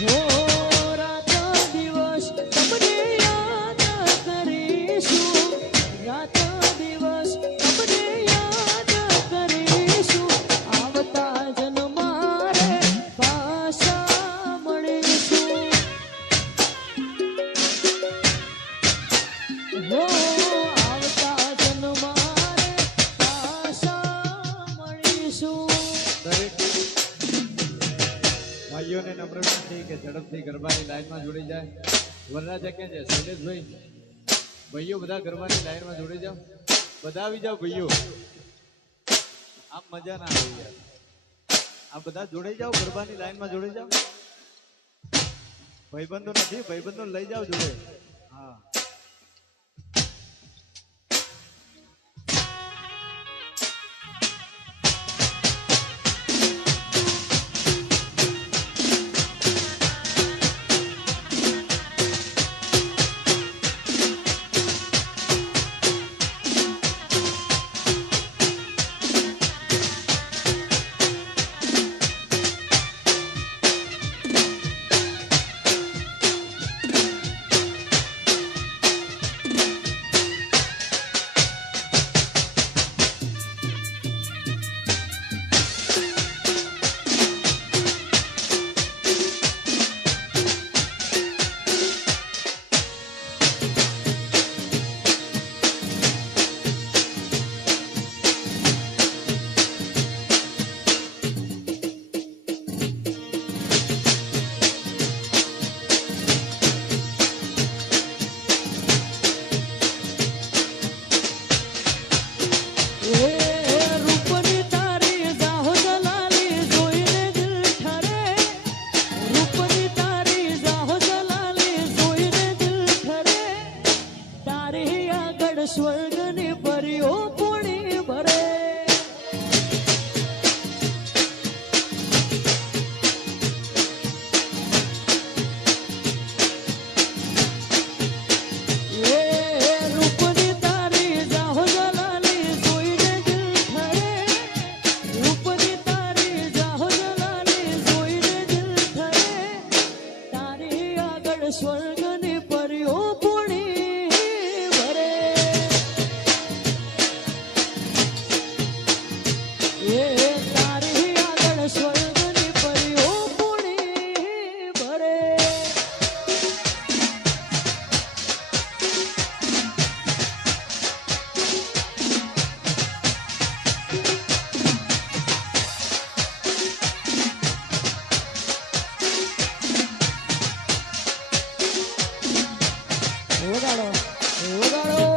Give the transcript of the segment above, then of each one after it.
હો રાતો દિવસ તમને યાદ કરીશું, રાતો દિવસ તમને યાદ કરીશું, આવતા જન્મારે પાછા મળીશું. હો આવતા જન્મારે પાછા મળીશું. દરેક ભાઈઓને નમ્ર વિનંતી કે ઝડપથી ગરબાની લાઈનમાં જોડી જાય. વરરાજા ક્યાં છે? શૈલેષભાઈ, ભાઈઓ બધા ગરબાની લાઈનમાં જોડી જાઓ. બધા આવી જાઓ ભાઈઓ, આમ મજા ના આવે યાર. આ બધા જોડાઈ જાઓ, ગરબાની લાઈનમાં જોડાઈ જાઓ. ભાઈબંધો નથી, ભાઈબંધો લઈ જાઓ જોડે. હા સ્વર્ગની પરીઓ પૂણી ભરે. રૂપની તારી જાહો જલાલી જોઈને દિલ ઠરે, રૂપની તારી જાહો જલાલી જોઈને દિલ ઠરે, તારી આગળ સ્વર્ગની પરીઓ પૂણી ભરે. તારી આગળ સ્વર્ગની પરીઓ પૂણી ભરે. ઓગાળો ઓગાળો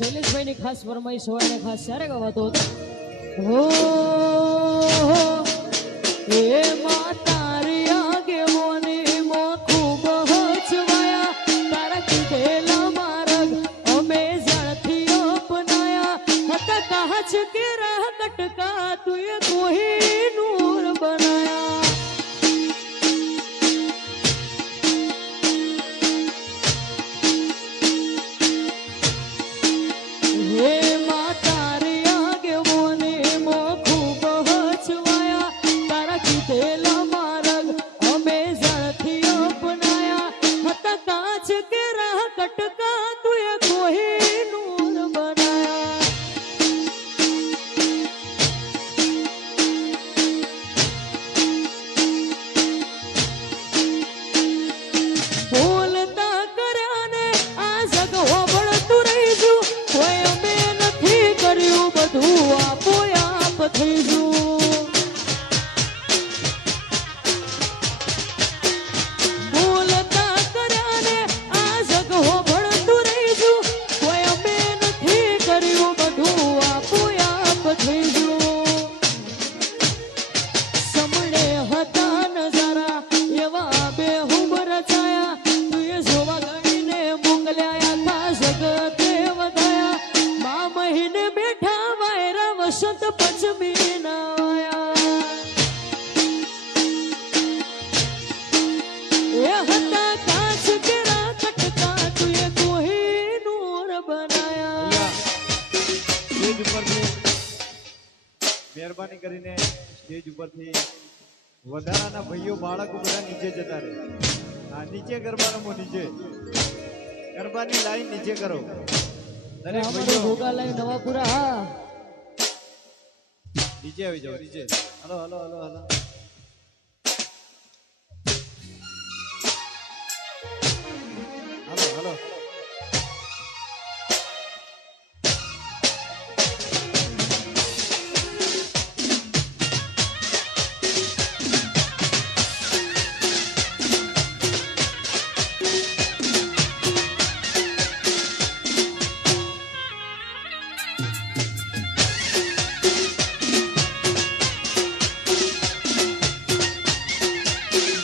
શૈલેષભાઈની ખાસ ફરમાઈશ હોય ને ખાસ ત્યારે ગવાતો હતો હો એ માં તારી આગેવાની માં ખૂબ હચવાયા તારા કીધેલા માર્ગ અમે ઝડપથી અપનાયા હતા કાચ કે રાહ કટકા તુએ કોઈ નૂર બનાયા હે માં તારી આગેવાની માં ખૂબ હચવાયા તારા કીધેલા માર્ગ અમે ઝડપથી અપનાયા હતા કાચ કે રાહ કટકા તુએ કોઈ નૂર બનાયા બોલતા કર્યા ને આ જગ હોબળતું રહીશું કોઈ અમે નથી કર્યું બધું આપો આપ થઈશું બોલતા કર્યા ને આ જગ હોબળતું રહીશું કોઈ અમે નથી કર્યું બધું આપો આપ થઈશું સમણે હતા નજારા એવા બેહુબ રચાયા તુએ જોવા ગણીને મોકલ્યા આખા જગતે વધાયા મા મહિને બેઠા વાયરા વસંત પંચમી ના આયા એ હતા કાચ કેરા કટકા તુએ કોઈ નૂર બનાયા સ્ટેજ ઉપરથી મહેરબાની કરીને સ્ટેજ ઉપરથી વધારાના ભાઈઓ બાળકો બધા નીચે જતા રહે હા નીચે ગરબા રમો નીચે ગરબાની લાઈન નીચે કરો દરેક અમારો ભાઈઓ ભોગા લાઈ નવાપુરા હા નીચે આવી જાઓ નીચે hello hello hello hello hello hello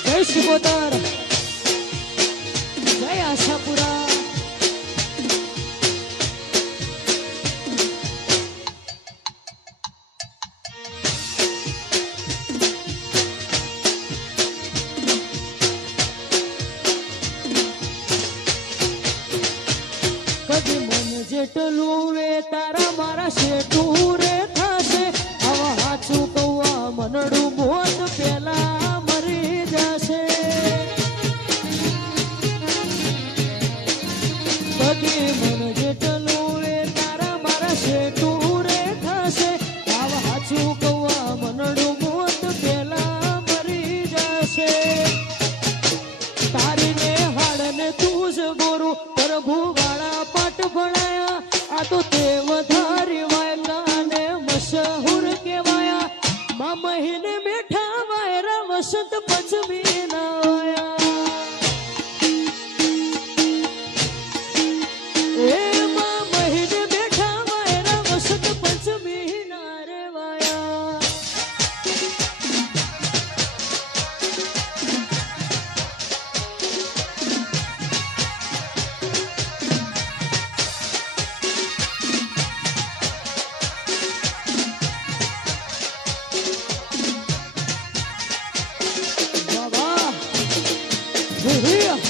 જય શિવોતર જય આશાપુરા કદી મન જેટલું વે તારા મારા શેઠું રે થાશે આવા હાચું કૌવા મનડું મોત પેલા મરી જશે કદી મન જેટલું વે તારા મારા શેઠું રે થાશે આવા હાચું કૌવા મનડું મોત પેલા મરી જશે તારીને હાડને તું જ બોરું પ્રભુ વાળા પાઠ ભણાયા આ તો તે વધારી વાયકાને મશહૂર કહેવાયા મા મહિને બેઠા વાયરા વસંત પંચમી ના આયા એ મા મહિને બેઠા વાયરા વસંત પંચમી ના રે વાયા બાબા ભૂરિયા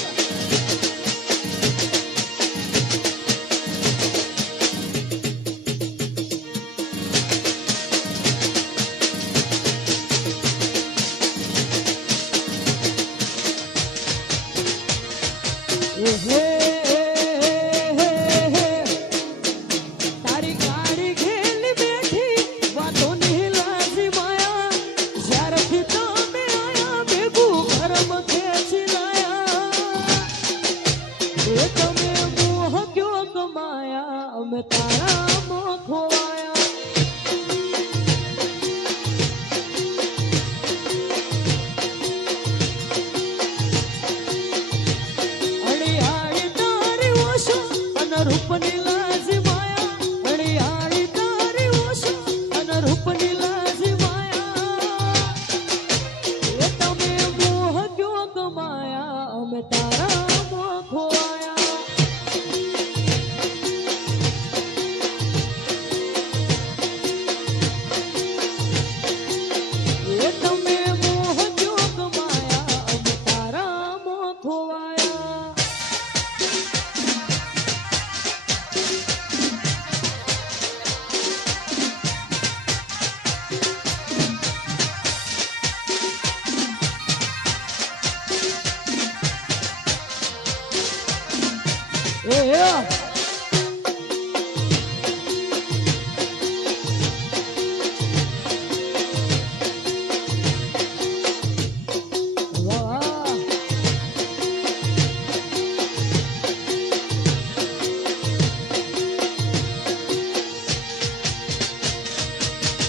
તારી ગાડી ઘેલી બેઠી વાતો ની લાજી માયા જ્યારથી તમે આયા ભેગું કરમ ખેંચી લાયા એ તમે મોહ ક્યો કમાયા અમે તારા મોહ ખોવાયા અડિયાળી અમે તારામાં ખોવાયા. એ તમે મોહ જોગ માયા અમે તારામાં ખોવાયા.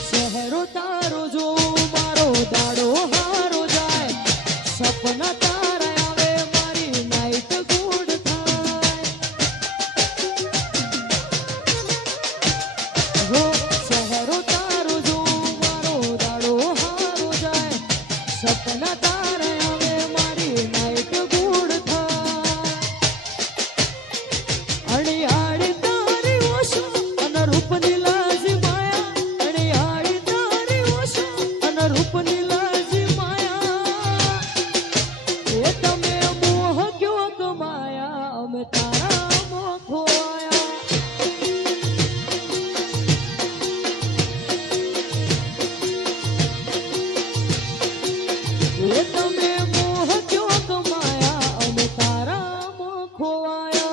શહેરો તારો જો મારો દાડો હારો જાય. સપના તારા આવે મારી નાઈટ ગુડ થાય. હો શહેરો તારો જો મારો દાડો હારો જાય. સપના તારા આવે મારી નાઈટ ગુડ થાય. અણિયાળી તારી ઓશો અને રૂપની લાજી માયા. અણિયાળી તારી ઓશો અને રૂપની લાજી માયા. એ તમે મોહ ક્યો કમાયા અમે તારામાં ખોવાયા. એ તમે મોહ ક્યો કમાયા અમે તારામાં ખોવાયા.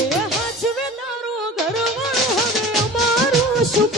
એ હાચવે તારો ઘરવાળો હવે અમારું શું